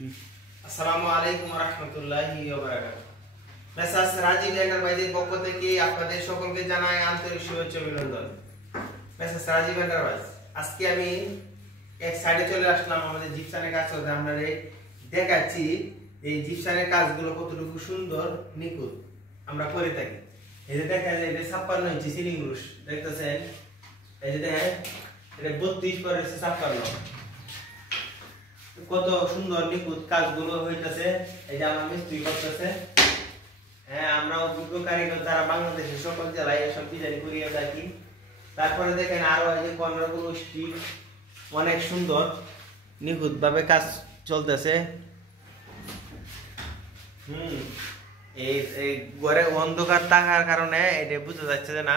আসসালামু আলাইকুম ওয়া রাহমাতুল্লাহি ওয়া বারাকাতুহু। মেসার্স রাজীব এন্টারপ্রাইজের পক্ষ থেকে আপনাদের সকলকে জানাই আন্তরিক শুভেচ্ছা ও অভিনন্দন। মেসার্স রাজীব এন্টারপ্রাইজ, আজকে আমি এক সাইডে চলে আসলাম আমাদের জিপসানের কাজ করতে। আপনাদের দেখাচ্ছি এই জিপসানের কাজগুলো কতটুকু সুন্দর নিখুঁত আমরা করে থাকি। এই যে দেখেন, এটা 56 ইঞ্চি সিলিং রুশ দেখতেছেন। এই যে দেখেন, এটা 32 পর 56, কত সুন্দর নিখুঁত কাজগুলো হইতেছে। এই যে আমার মিস্ত্রি করতেছে। হ্যাঁ, আমরা অভিজ্ঞ কারিগর যারা বাংলাদেশের সকল জেলায় এসব ডিজাইন করিয়ে থাকি। তারপরে দেখেন আরো এই যে কর্নারগুলো স্টিক, অনেক সুন্দর নিখুঁত ভাবে কাজ চলতেছে। এই ঘরে অন্ধকার থাকার কারণে এটা বোঝা যাচ্ছে যে না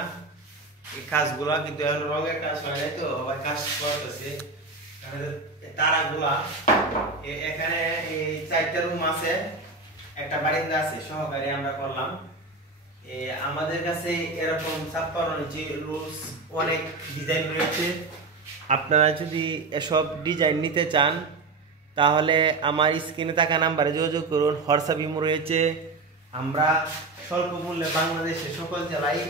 এই কাজগুলো কিন্তু এখন রঙের কাজ হয় নাই, তো কাজ করতেছে তারাগুলা। এখানে এই 4টা রুম আছে, একটা বারান্দা আছে, সহকারে আমরা করলাম। আমাদের কাছে এরকম 56 ইঞ্চি রুলস অনেক ডিজাইন রয়েছে। আপনারা যদি এসব ডিজাইন নিতে চান তাহলে আমার স্ক্রিনে থাকা নাম্বারে যোগাযোগ করুন। হোয়াটসঅ্যাপ ইমো রয়েছে। আমরা স্বল্প মূল্যে বাংলাদেশের সকল জেলায়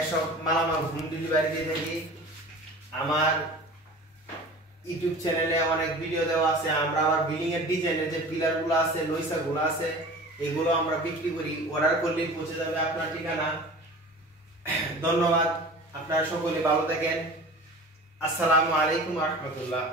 এসব মালামাল হোম ডেলিভারি দিয়ে থাকি। আমার ইউটিউব চ্যানেলে অনেক ভিডিও দেওয়া আছে। আমরা আবার বিল্ডিং এর ডিজাইনের যে পিলার গুলো আছে, লইসা গুলো আছে, এগুলো আমরা বিক্রি করি। অর্ডার করলে পৌঁছে যাবে আপনার ঠিকানা। ধন্যবাদ, আপনারা সকলে ভালো থাকেন। আসসালামু আলাইকুম ওয়া রাহমাতুল্লাহ।